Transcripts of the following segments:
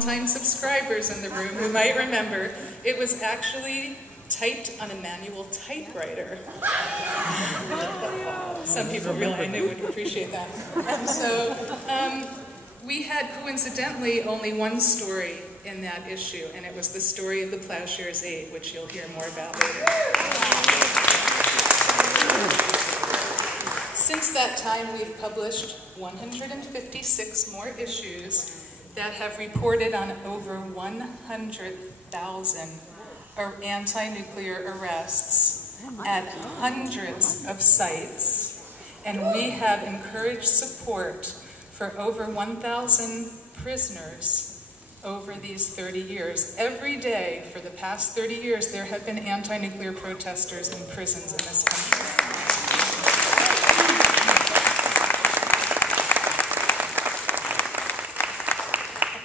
longtime subscribers in the room who might remember, it was actually typed on a manual typewriter. Some people really I knew would appreciate that. And so we had coincidentally only one story in that issue, and it was the story of the Plowshares Aid, which you'll hear more about later. Since that time, we've published 156 more issues that have reported on over 100,000 anti-nuclear arrests at hundreds of sites, and we have encouraged support for over 1,000 prisoners over these 30 years. Every day for the past 30 years, there have been anti-nuclear protesters in prisons in this country.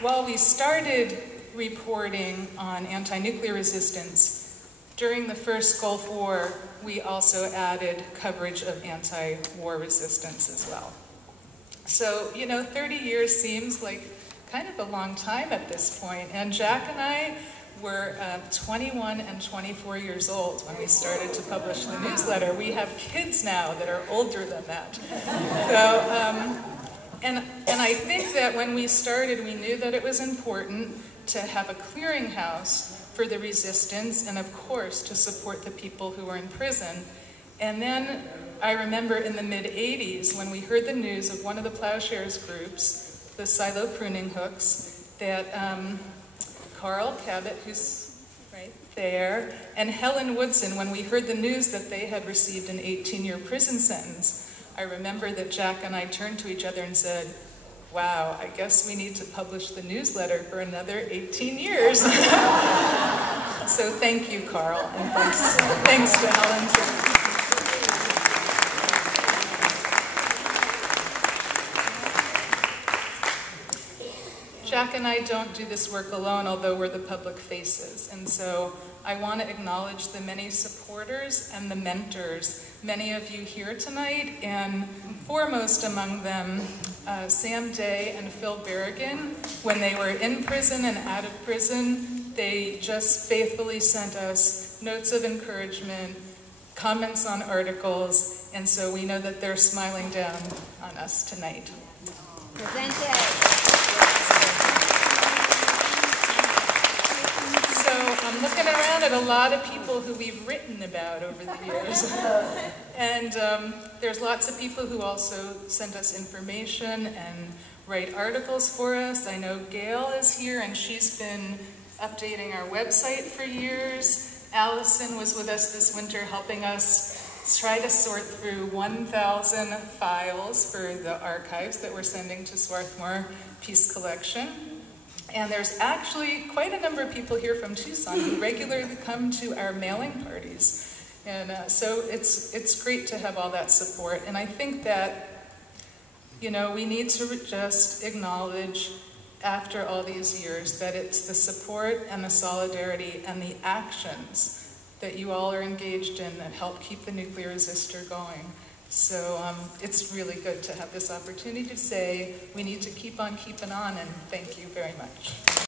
While we started reporting on anti-nuclear resistance, during the first Gulf War, we also added coverage of anti-war resistance as well. So, 30 years seems like kind of a long time at this point, and Jack and I were 21 and 24 years old when we started to publish the newsletter. We have kids now that are older than that. So, and I think that when we started, we knew that it was important to have a clearinghouse for the resistance and, of course, to support the people who were in prison. And then I remember in the mid-'80s when we heard the news of one of the Plowshares groups, the Silo Pruning Hooks, that Carl Cabot, who's right there, and Helen Woodson, when we heard the news that they had received an 18-year prison sentence, I remember that Jack and I turned to each other and said, wow, I guess we need to publish the newsletter for another 18 years. So thank you, Carl, and thanks to Helen too. Jack and I don't do this work alone, although we're the public faces. And so I want to acknowledge the many supporters and the mentors, many of you here tonight, and foremost among them, Sam Day and Phil Berrigan. When they were in prison and out of prison, they just faithfully sent us notes of encouragement, comments on articles, and so we know that they're smiling down on us tonight. I'm looking around at a lot of people who we've written about over the years. And there's lots of people who also send us information and write articles for us. I know Gail is here, and she's been updating our website for years. Allison was with us this winter helping us try to sort through 1,000 files for the archives that we're sending to Swarthmore Peace Collection. And there's actually quite a number of people here from Tucson who regularly come to our mailing parties. And so it's great to have all that support. And I think that, we need to just acknowledge after all these years that it's the support and the solidarity and the actions that you all are engaged in that help keep the nuclear resistor going. So it's really good to have this opportunity to say we need to keep on keeping on, and thank you very much.